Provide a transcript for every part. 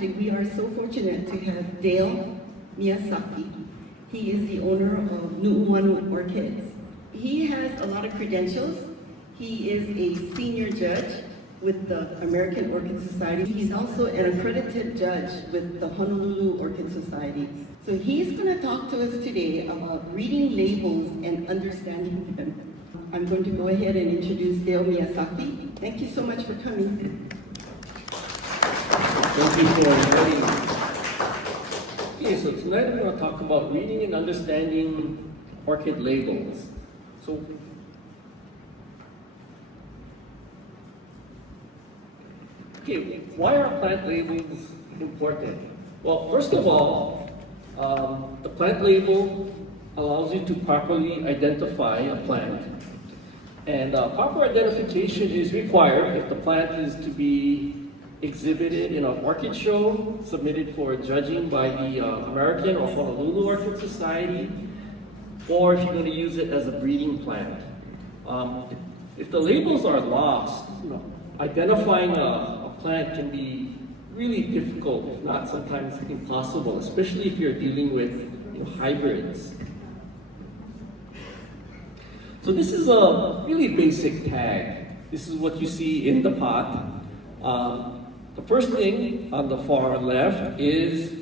We are so fortunate to have Dale Miyasaki. He is the owner of Nuuanu Orchids. He has a lot of credentials. He is a senior judge with the American Orchid Society. He's also an accredited judge with the Honolulu Orchid Society. So he's going to talk to us today about reading labels and understanding them. I'm going to go ahead and introduce Dale Miyasaki. Thank you so much for coming. Thank you for inviting me. Okay, so tonight we're going to talk about reading and understanding orchid labels. So, okay, why are plant labels important? Well, first of all, the plant label allows you to properly identify a plant. And proper identification is required if the plant is to be exhibited in an orchid show, submitted for judging by the American or Honolulu Orchid Society, or if you're going to use it as a breeding plant. If the labels are lost, identifying a plant can be really difficult, if not sometimes impossible, especially if you're dealing with hybrids. So this is a really basic tag. This is what you see in the pot. The first thing on the far left is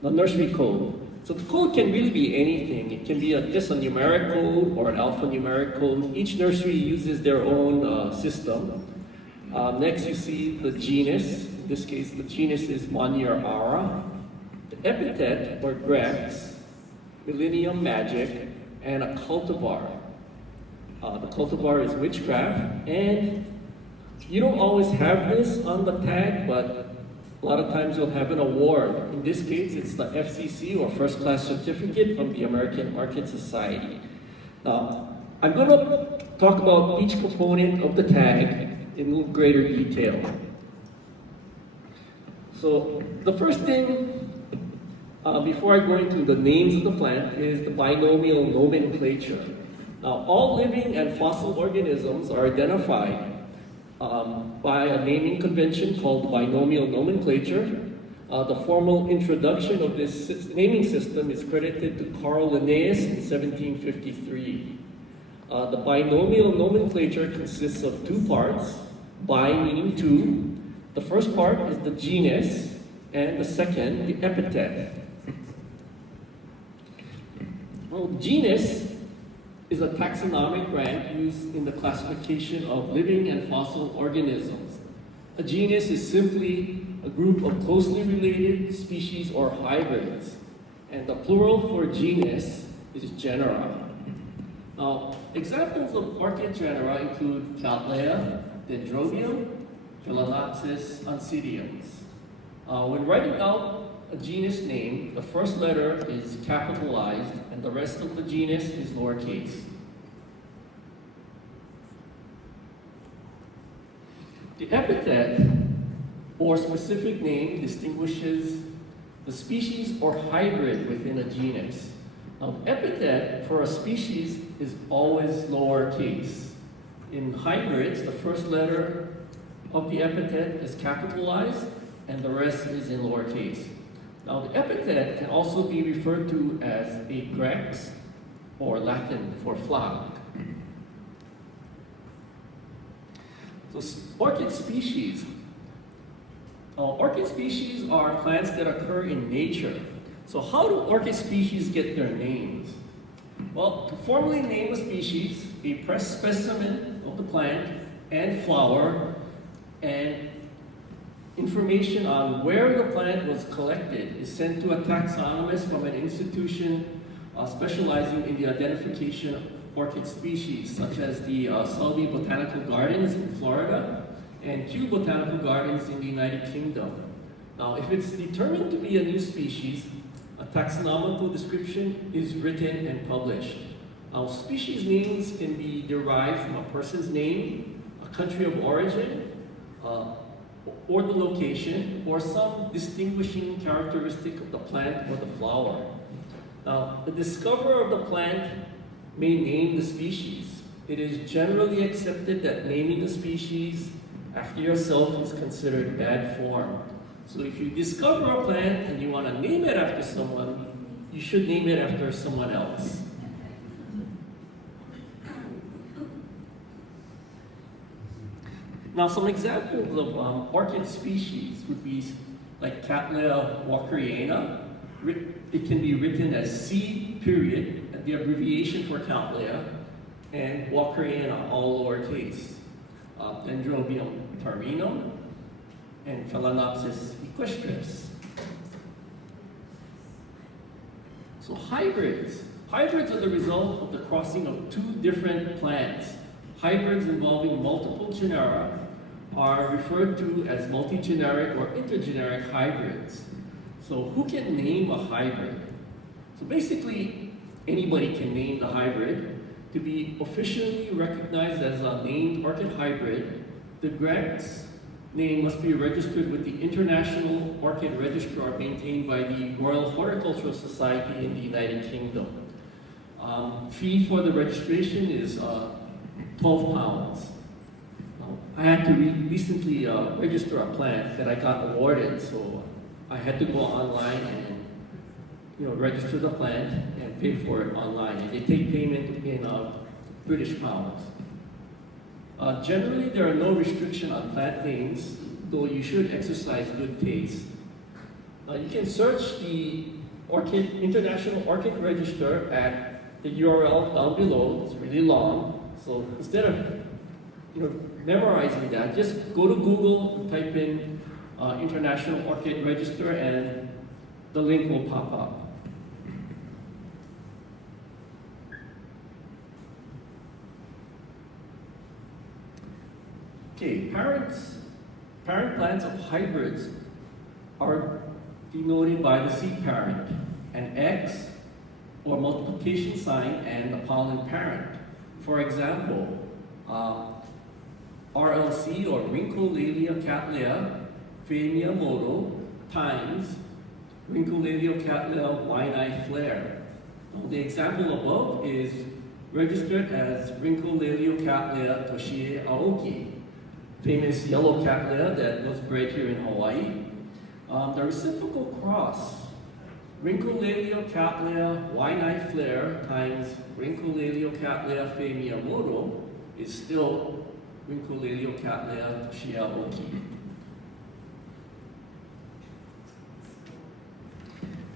the nursery code. So the code can really be anything. It can be just a numeric code or an alphanumeric code. Each nursery uses their own system. Next you see the genus. In this case, the genus is Ara. The epithet or Grex, Millennium Magic, and a cultivar. The cultivar is witchcraft, and you don't always have this on the tag, but a lot of times you'll have an award. In this case, it's the FCC or First Class Certificate from the American Orchid Society. Now, I'm going to talk about each component of the tag in a little greater detail. So, the first thing, before I go into the names of the plant, is the binomial nomenclature. Now, all living and fossil organisms are identified by a naming convention called binomial nomenclature. The formal introduction of this naming system is credited to Carl Linnaeus in 1753. The binomial nomenclature consists of two parts, bi meaning two. The first part is the genus, and the second, the epithet. Well, genus is a taxonomic rank used in the classification of living and fossil organisms. A genus is simply a group of closely related species or hybrids, and the plural for genus is genera. Now, examples of orchid genera include Cattleya, Dendrobium, Phalaenopsis, Oncidiums. When writing out a genus name, the first letter is capitalized and the rest of the genus is lowercase. The epithet or specific name distinguishes the species or hybrid within a genus. Now, epithet for a species is always lowercase. In hybrids, the first letter of the epithet is capitalized and the rest is in lowercase. Now, the epithet can also be referred to as a grex, or Latin for flower. So, orchid species. Orchid species are plants that occur in nature. So, how do orchid species get their names? Well, to formally name a species, a pressed specimen of the plant and flower, and information on where the plant was collected is sent to a taxonomist from an institution specializing in the identification of orchid species, such as the Selby Botanical Gardens in Florida and Kew Botanical Gardens in the United Kingdom. Now, if it's determined to be a new species, a taxonomical description is written and published. Now, species names can be derived from a person's name, a country of origin, or the location, or some distinguishing characteristic of the plant or the flower. Now, the discoverer of the plant may name the species. It is generally accepted that naming the species after yourself is considered bad form. So if you discover a plant and you want to name it after someone, you should name it after someone else. Now, some examples of orchid species would be like Cattleya walkeriana. It can be written as C period, the abbreviation for Cattleya, and walkeriana, all lowercase. Dendrobium tarinum, and Phalaenopsis equestris. So hybrids. Hybrids are the result of the crossing of two different plants. Hybrids involving multiple genera are referred to as multigeneric or intergeneric hybrids. So who can name a hybrid? So basically, anybody can name the hybrid. To be officially recognized as a named orchid hybrid, the grant's name must be registered with the International Orchid Registrar maintained by the Royal Horticultural Society in the United Kingdom. Fee for the registration is 12 pounds. I had to recently register a plant that I got awarded, so I had to go online and register the plant and pay for it online. And they take payment in British pounds. Generally, there are no restrictions on plant names, though you should exercise good taste. You can search the International Orchid Register at the URL down below. It's really long, so instead of memorizing that, just go to Google and type in International Orchid Register, and the link will pop up. Okay, parent plants of hybrids are denoted by the seed parent, an X or multiplication sign, and the pollen parent. For example, RLC or Rhyncholalia cattleya femia modo times Rhyncholalia cattleya wine-eye flare. The example above is registered as Rhyncholalia cattleya Toshie Aoki, famous yellow cattleya that was bred here in Hawaii. The reciprocal cross, Rhyncholalia cattleya wine-eye flare times Rhyncholalia cattleya femia modo, is still Rhyncholalia cattleya Toshie Aoki.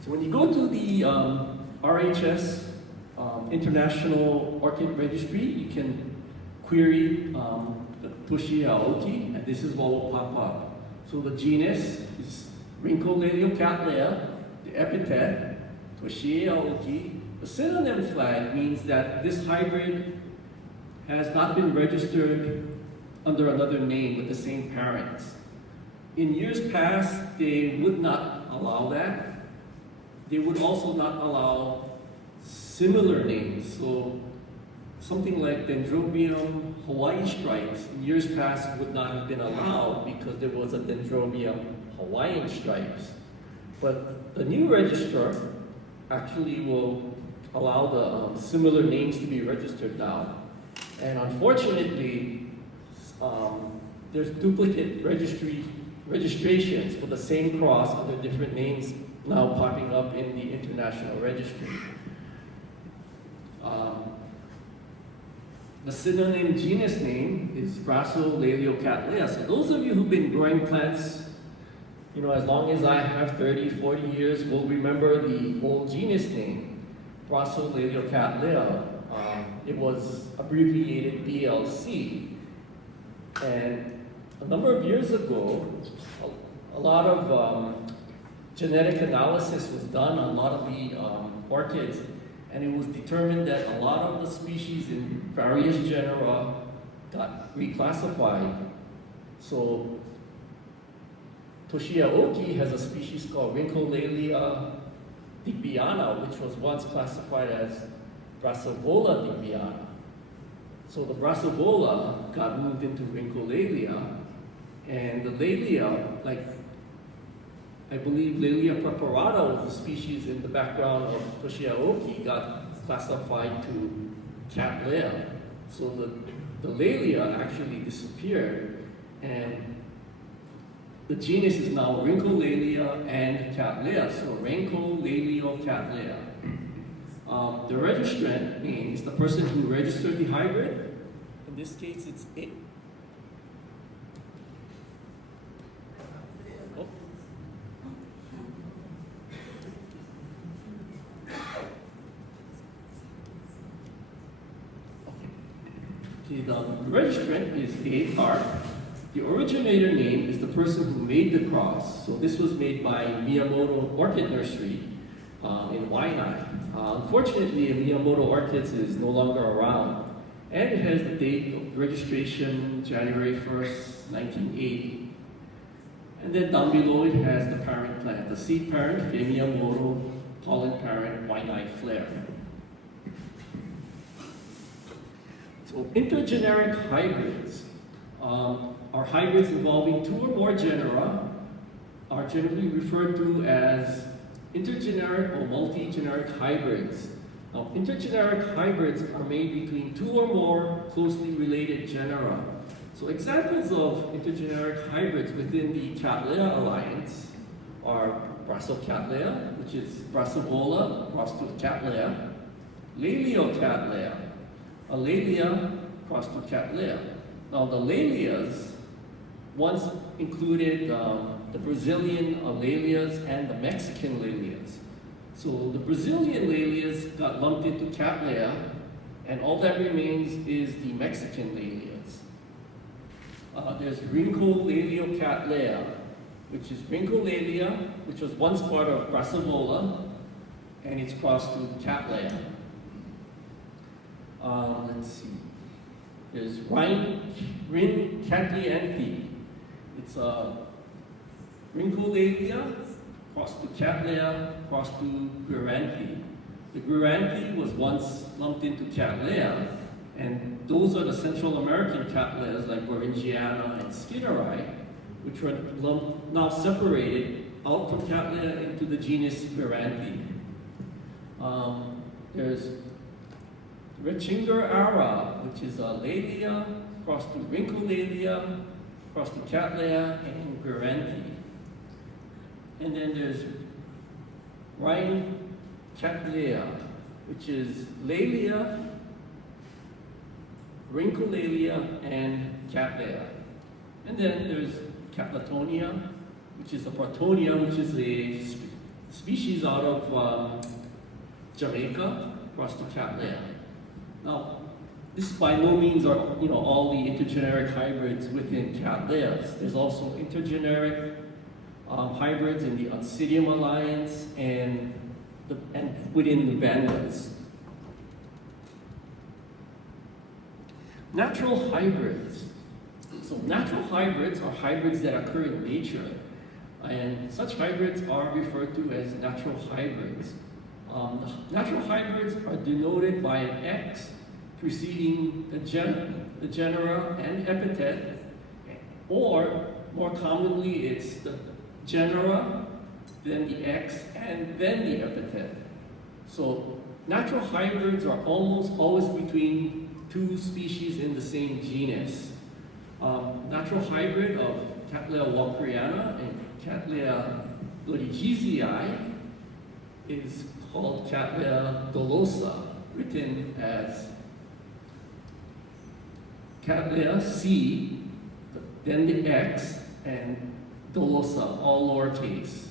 So when you go to the RHS International Orchid Registry, you can query the Toshie Aoki, and this is what will pop up. So the genus is Rhyncholalia cattleya, the epithet, Toshie Aoki. The synonym flag means that this hybrid has not been registered under another name with the same parents. In years past, they would not allow that. They would also not allow similar names. So something like Dendrobium Hawaii stripes in years past would not have been allowed because there was a Dendrobium Hawaiian stripes. But the new registrar actually will allow the similar names to be registered now. And unfortunately, there's duplicate registrations for the same cross under different names now popping up in the international registry. The synonym genus name is Brassolalia cattleya. So those of you who've been growing plants, as long as I have 30, 40 years, will remember the old genus name, Brassolalia cattleya. It was abbreviated BLC. And a number of years ago, a lot of genetic analysis was done on a lot of the orchids, and it was determined that a lot of the species in various genera got reclassified. So Toshie Aoki has a species called Rhyncholalia digbyana, which was once classified as Brassavola digbyana. So the Brassavola got moved into Rhyncholalia, and the Lalia, like I believe Lalia preparata was a species in the background of Toshie Aoki, got classified to Cattleya. So the Lalia actually disappeared, and the genus is now Rhyncholalia and Cattleya, so Rhyncholalia Cattleya. The registrant name is the person who registered the hybrid. In this case, it's it. Oh. Okay, the registrant is A. Park. The originator name is the person who made the cross. So this was made by Miyamoto Orchid Nursery in Waianae. Unfortunately, Miyamoto Orchids is no longer around. And it has the date of registration, January 1st, 1980. And then down below it has the parent plant, the seed parent, Miyamoto, pollen parent, Waianae flare. So intergeneric hybrids are hybrids involving two or more genera, are generally referred to as intergeneric or multi-generic hybrids. Now, intergeneric hybrids are made between two or more closely related genera. So examples of intergeneric hybrids within the Cattleya alliance are Brassicatleya, which is Brassavola crossed with Cattleya, Leliocattleya, Alelia crossed with Cattleya. Now, the Lelias once included the Brazilian Lelias and the Mexican Lelias. So the Brazilian Lelias got lumped into Cattleya, and all that remains is the Mexican Lelias. There's Rhyncholalia Cattleya, which is Rhyncholalia, which was once part of Brassavola, and it's crossed with Cattleya. Let's see. There's Rhyncholalia. It's Rhyncholalia crossed to Cattleya, crossed to Gueranthe. The Gueranthe was once lumped into Cattleya, and those are the Central American Cattleyas like Beringiana and Skinneri, which were now separated out from Cattleya into the genus Gueranthe. There's Rechinger ara, which is a Lalia, crossed to Rhyncholalia, crossed to Cattleya, and Gueranthe. And then there's Rhyncholalia, which is Lalia, Rhyncholalia, and Cattleya. And then there's Catletonia, which is a Protonia, which is a species out of Jamaica, crossed to Cattleya. Now, this by no means are all the intergeneric hybrids within Cattleyas. There's also intergeneric hybrids in the Oncidium alliance and within the Vandas. Natural hybrids. So natural hybrids are hybrids that occur in nature, and such hybrids are referred to as natural hybrids. Natural hybrids are denoted by an X preceding the genera and epithet, or more commonly it's the genera, then the X, and then the epithet. So natural hybrids are almost always between two species in the same genus. Natural hybrid of Cattleya walkeriana and Cattleya ludwigii is called Cattleya dolosa, written as Cattleya C, then the X, and dolosa, all lowercase.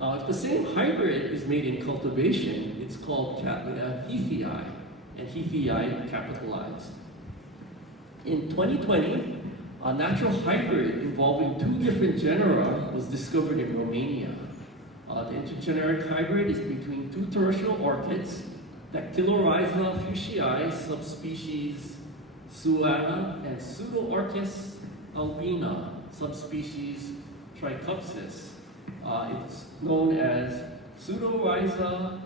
If the same hybrid is made in cultivation, it's called Cattleya heathii, and heathii capitalized. In 2020, a natural hybrid involving two different genera was discovered in Romania. The intergeneric hybrid is between two terrestrial orchids, Dactylorhiza fuchsii, subspecies Nuuanu, and Pseudo-Orchis albina, subspecies Trichopsis. It's known as Pseudo-Rhiza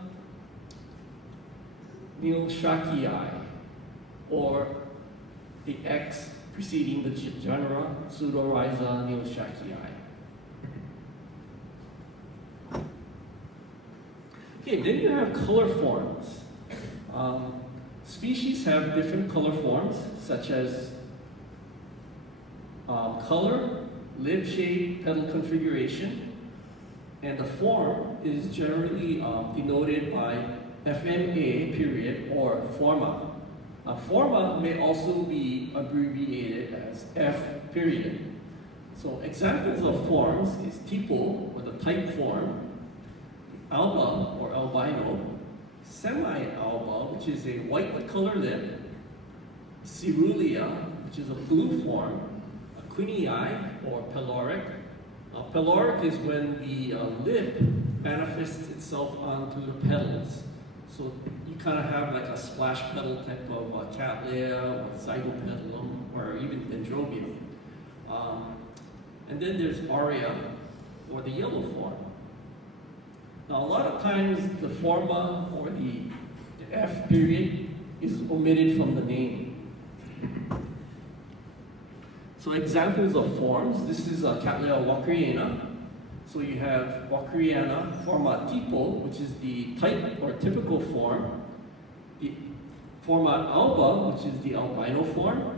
neoshakii, or the X preceding the genera, Pseudo-Rhiza neoshakii. Okay, then you have color forms. Species have different color forms, such as color, lip shape, petal configuration, and the form is generally denoted by FMA period or forma. Forma may also be abbreviated as F period. So examples of forms is tipo, or the type form, alba, or albino, semi-alba, which is a white with color lip, cerulean, which is a blue form, a Kunia, or peloric. Peloric is when the lip manifests itself onto the petals. So you kind of have like a splash petal type of cattleya, or zygopetalum, or even dendrobium. And then there's aurea, or the yellow form. Now, a lot of times the forma or the F period is omitted from the name. So examples of forms, this is Cattleya walkeriana. So you have walkeriana forma tipo, which is the type or typical form. The forma alba, which is the albino form.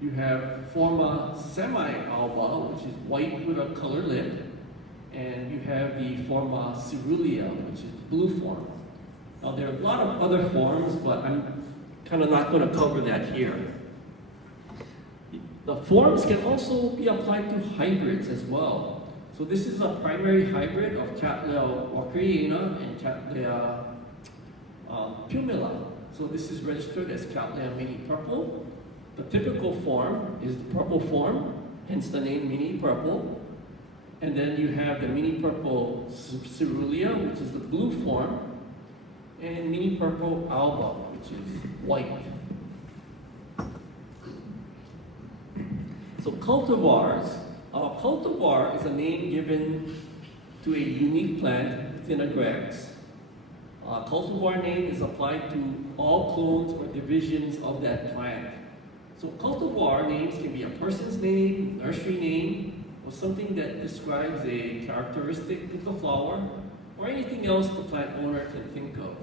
You have forma semi-alba, which is white with a color lip. And you have the forma cerulean, which is the blue form. Now there are a lot of other forms, but I'm kind of not going to cover that here. The forms can also be applied to hybrids as well. So this is a primary hybrid of Cattleya walkeriana and Cattleya pumila. So this is registered as Cattleya mini purple. The typical form is the purple form, hence the name mini purple. And then you have the mini purple cerulean, which is the blue form, and mini purple alba, which is white. So cultivars. Cultivar is a name given to a unique plant within a grex. Cultivar name is applied to all clones or divisions of that plant. So cultivar names can be a person's name, nursery name, or something that describes a characteristic of the flower, or anything else the plant owner can think of.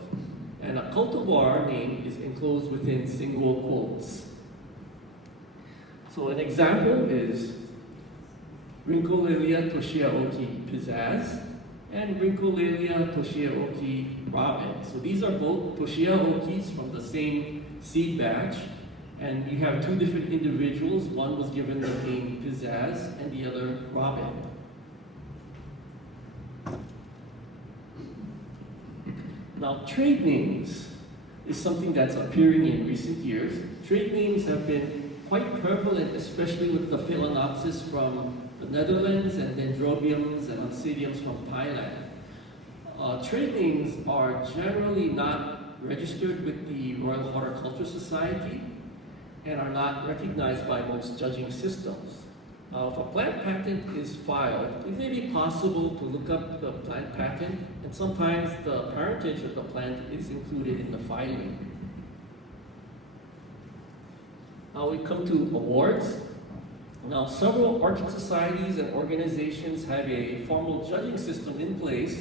And a cultivar name is enclosed within single quotes. So an example is Rhyncholilia toshiaoki pizzazz and Rhyncholilia toshiaoki robin. So these are both toshiaokis from the same seed batch. And you have two different individuals. One was given the name pizzazz and the other robin. Now, trade names is something that's appearing in recent years. Trade names have been quite prevalent, especially with the Phalaenopsis from the Netherlands and Dendrobiums and Oncidiums from Thailand. Trade names are generally not registered with the Royal Horticulture Society and are not recognized by most judging systems. If a plant patent is filed, it may be possible to look up the plant patent, and sometimes the parentage of the plant is included in the filing. Now we come to awards. Now several orchid societies and organizations have a formal judging system in place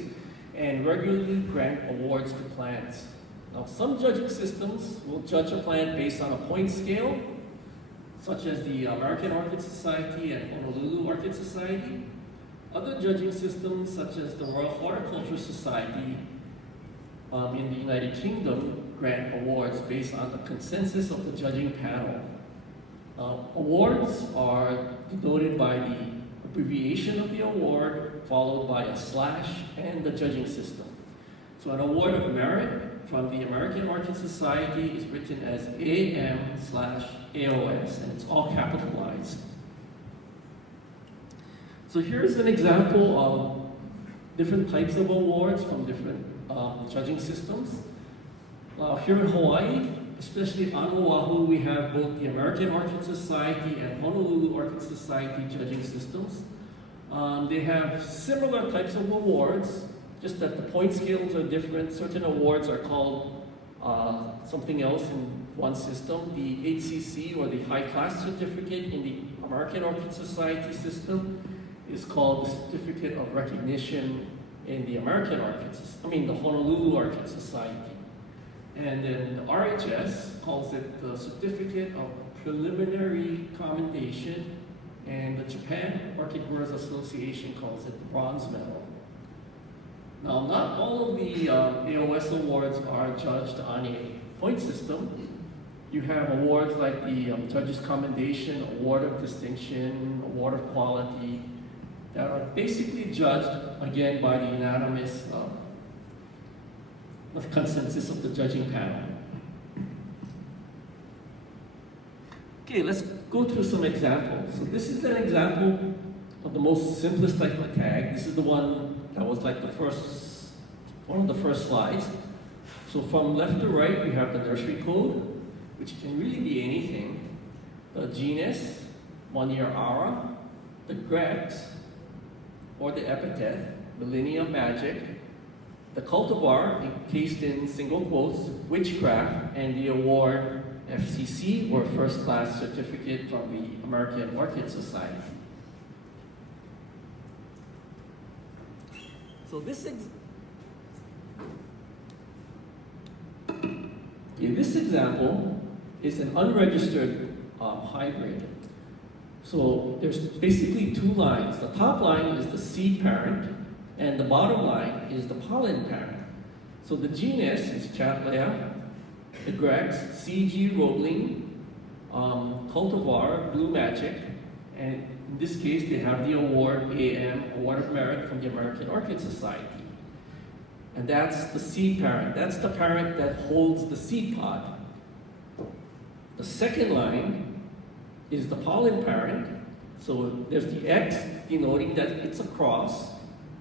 and regularly grant awards to plants. Now, some judging systems will judge a plant based on a point scale, such as the American Orchid Society and Honolulu Orchid Society. Other judging systems, such as the Royal Horticulture Society in the United Kingdom, grant awards based on the consensus of the judging panel. Awards are denoted by the abbreviation of the award, followed by a slash and the judging system. So an award of merit from the American Orchid Society is written as AM/AOS, and it's all capitalized. So here's an example of different types of awards from different judging systems. Here in Hawaii, especially on Oahu, we have both the American Orchid Society and Honolulu Orchid Society judging systems. They have similar types of awards, just that the point scales are different. Certain awards are called something else in one system. The HCC, or the High Class Certificate in the American Orchid Society system, is called the Certificate of Recognition in the American Orchid, the Honolulu Orchid Society. And then the RHS calls it the Certificate of Preliminary Commendation and the Japan Orchid Growers Association calls it the bronze medal. Now, not all of the AOS awards are judged on a point system. You have awards like the Judges Commendation, Award of Distinction, Award of Quality, that are basically judged, again, by the unanimous consensus of the judging panel. Okay, let's go through some examples. So this is an example of the most simplest type of tag. This is the one that was like one of the first slides. So from left to right, we have the nursery code, which can really be anything. The genus, 1 year Ara, the Grex, or the epithet, Millennium Magic, the cultivar, encased in single quotes, Witchcraft, and the award, FCC, or First Class Certificate from the American Orchid Society. So in this example is an unregistered hybrid. So there's basically two lines. The top line is the seed parent, and the bottom line is the pollen parent. So the genus is Cattleya, the Grex, CG Roebling, cultivar, Blue Magic, and in this case they have the award AM, Award of Merit from the American Orchid Society. And that's the seed parent. That's the parent that holds the seed pod. The second line is the pollen parent. So there's the X denoting that it's a cross.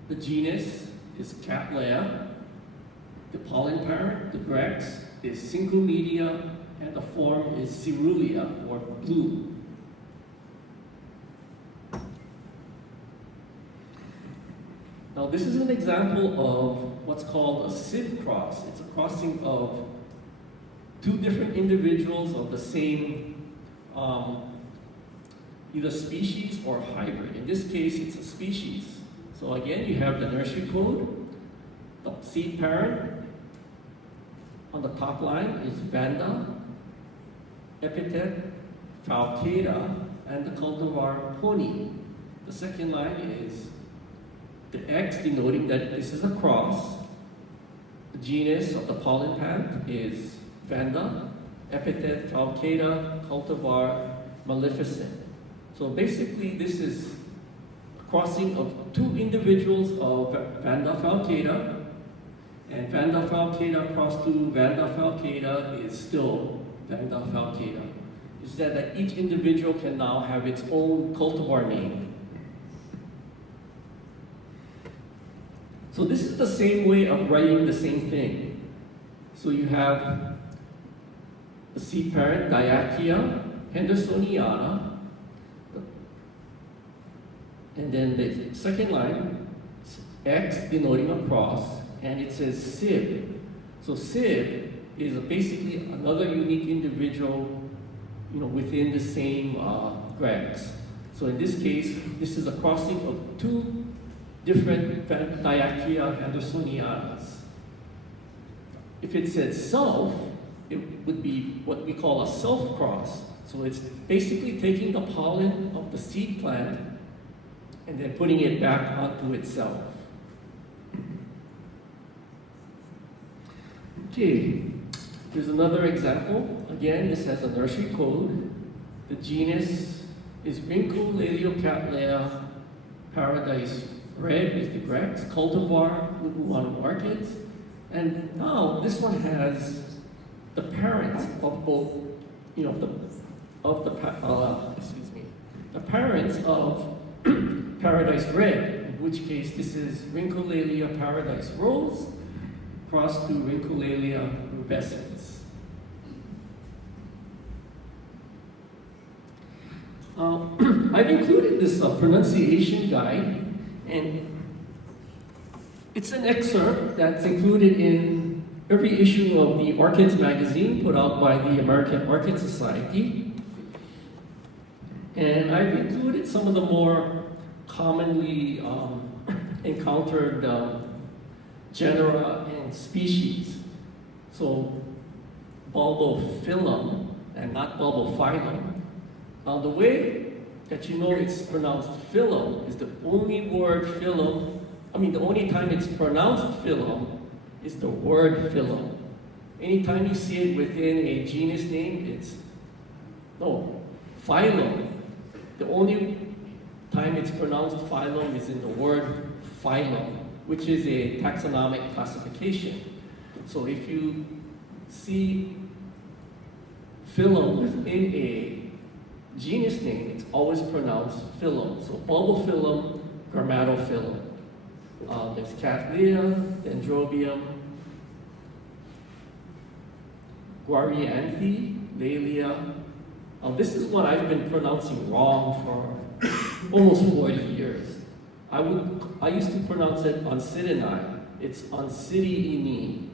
The genus is Cattleya. The pollen parent, the Grex, is Syncomedia, and the form is Cerulean, or blue. Now this is an example of what's called a SIB cross. It's a crossing of two different individuals of the same either species or hybrid. In this case, it's a species. So again, you have the nursery code, the seed parent. On the top line is Vanda, epithet, Falcata, and the cultivar Pony. The second line is the X denoting that this is a cross. The genus of the pollen plant is Vanda, epithet, Falcata, cultivar Maleficent. So basically this is a crossing of two individuals of Vanda falcata, and Vanda falcata crossed to Vanda falcata is still Vanda falcata. It's that each individual can now have its own cultivar name. So this is the same way of writing the same thing. So you have the seed parent, Diachia hendersoniana, and then the second line, X denoting a cross, and it says SIB. So SIB is basically another unique individual, within the same Grex. So in this case, this is a crossing of two different Diachia hendersonianas. If it said self, it would be what we call a self-cross. So it's basically taking the pollen of the seed plant and then putting it back onto itself. Okay, here's another example. Again, this has a nursery code. The genus is Rhyncholaliocattleya Paradise Red is the Grex, cultivar, Nuuanu Orchids. And now this one has the parents of both, the parents of Paradise Red, in which case this is Rhyncholalia Paradise Rose crossed to Rhyncholalia rubescens. I've included this pronunciation guide, and it's an excerpt that's included in every issue of the Orchids magazine put out by the American Orchid Society. And I've included some of the more commonly encountered genera and species. So Bulbophyllum and not Bulbophyllum. The way that you know it's pronounced phylum is the only word phylum, the only time it's pronounced phylum is the word phylum. Anytime you see it within a genus name, it's, no, phylum. The only time it's pronounced phylum is in the word phylum, which is a taxonomic classification. So if you see phylum within a genus name, it's always pronounced phylum. So bulbophyllum, grammatophyllum. There's Cattleya, Dendrobium, Guarianthe, Laelia. This is what I've been pronouncing wrong for almost 40 years. I used to pronounce it Oncidinae. It's Oncidini.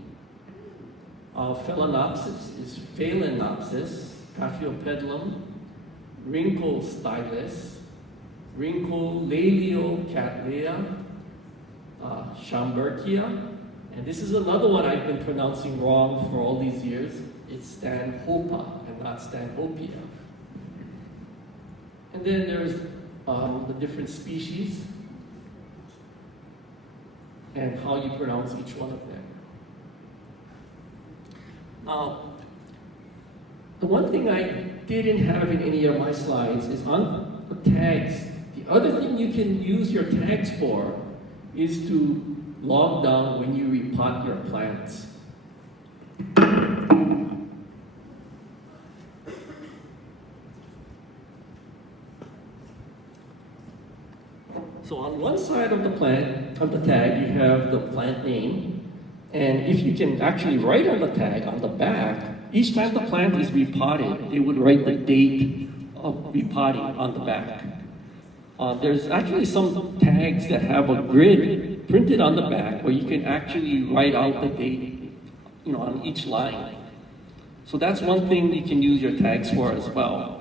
Phalaenopsis is Phalaenopsis, Paphiopedilum, Rhynchostylus, Rhyncholaelio Cattleya, Schomburgkia, and this is another one I've been pronouncing wrong for all these years. It's Stanhopa and not Stanhopea. And then there's the different species and how you pronounce each one of them. Now, the one thing I didn't have in any of my slides is on the tags. The other thing you can use your tags for is to log down when you repot your plants. So on one side of the plant, of the tag, you have the plant name, and if you can actually write on the tag on the back, each time the plant is repotted, they would write the date of repotting on the back. There's actually some tags that have a grid printed on the back where you can actually write out the date, on each line. So that's one thing you can use your tags for as well.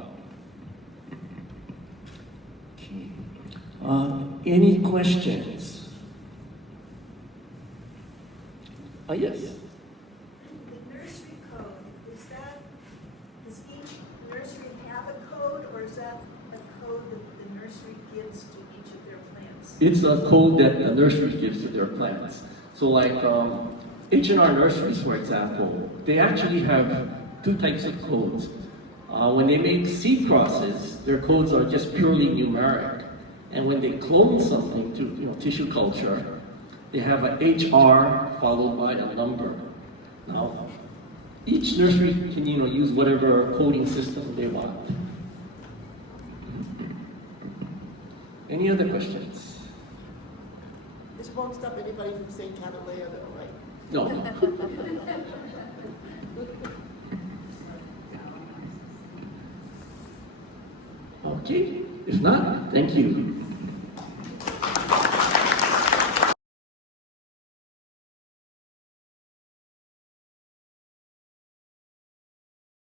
Any questions? Yes. The nursery code, does each nursery have a code, or is that a code that the nursery gives to each of their plants? It's a code that the nursery gives to their plants. So like H&R nurseries, for example, they actually have two types of codes. When they make seed crosses, their codes are just purely numeric. And when they clone something to tissue culture, they have an HR followed by a number. Now, each nursery can use whatever coding system they want. Any other questions? This won't stop anybody from saying Cattleya, though, right? No. Okay, if not, thank you.